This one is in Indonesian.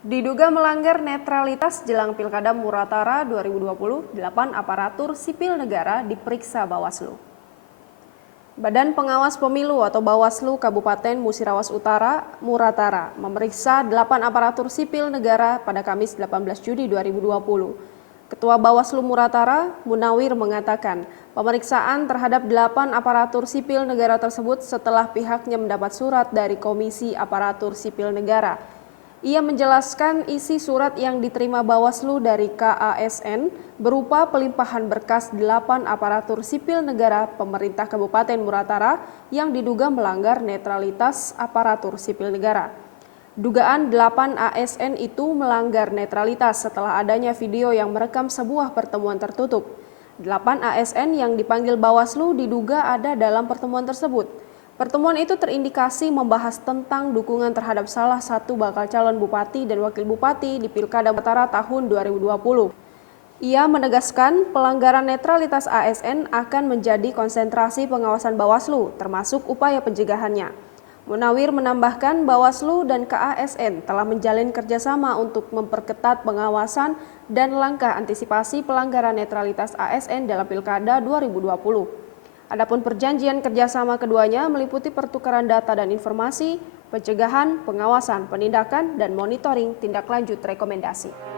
Diduga melanggar netralitas jelang Pilkada Muratara 2020, 8 aparatur sipil negara diperiksa Bawaslu. Badan Pengawas Pemilu atau Bawaslu Kabupaten Musirawas Utara, Muratara, memeriksa 8 aparatur sipil negara pada Kamis 18 Juni 2020. Ketua Bawaslu Muratara, Munawir, mengatakan pemeriksaan terhadap 8 aparatur sipil negara tersebut setelah pihaknya mendapat surat dari Komisi Aparatur Sipil Negara. Ia menjelaskan isi surat yang diterima Bawaslu dari KASN berupa pelimpahan berkas 8 aparatur sipil negara pemerintah Kabupaten Muratara yang diduga melanggar netralitas aparatur sipil negara. Dugaan 8 ASN itu melanggar netralitas setelah adanya video yang merekam sebuah pertemuan tertutup. 8 ASN yang dipanggil Bawaslu diduga ada dalam pertemuan tersebut. Pertemuan itu terindikasi membahas tentang dukungan terhadap salah satu bakal calon bupati dan wakil bupati di Pilkada Muratara tahun 2020. Ia menegaskan pelanggaran netralitas ASN akan menjadi konsentrasi pengawasan Bawaslu, termasuk upaya pencegahannya. Munawir menambahkan Bawaslu dan KASN telah menjalin kerjasama untuk memperketat pengawasan dan langkah antisipasi pelanggaran netralitas ASN dalam Pilkada 2020. Adapun perjanjian kerjasama keduanya meliputi pertukaran data dan informasi, pencegahan, pengawasan, penindakan, dan monitoring tindak lanjut rekomendasi.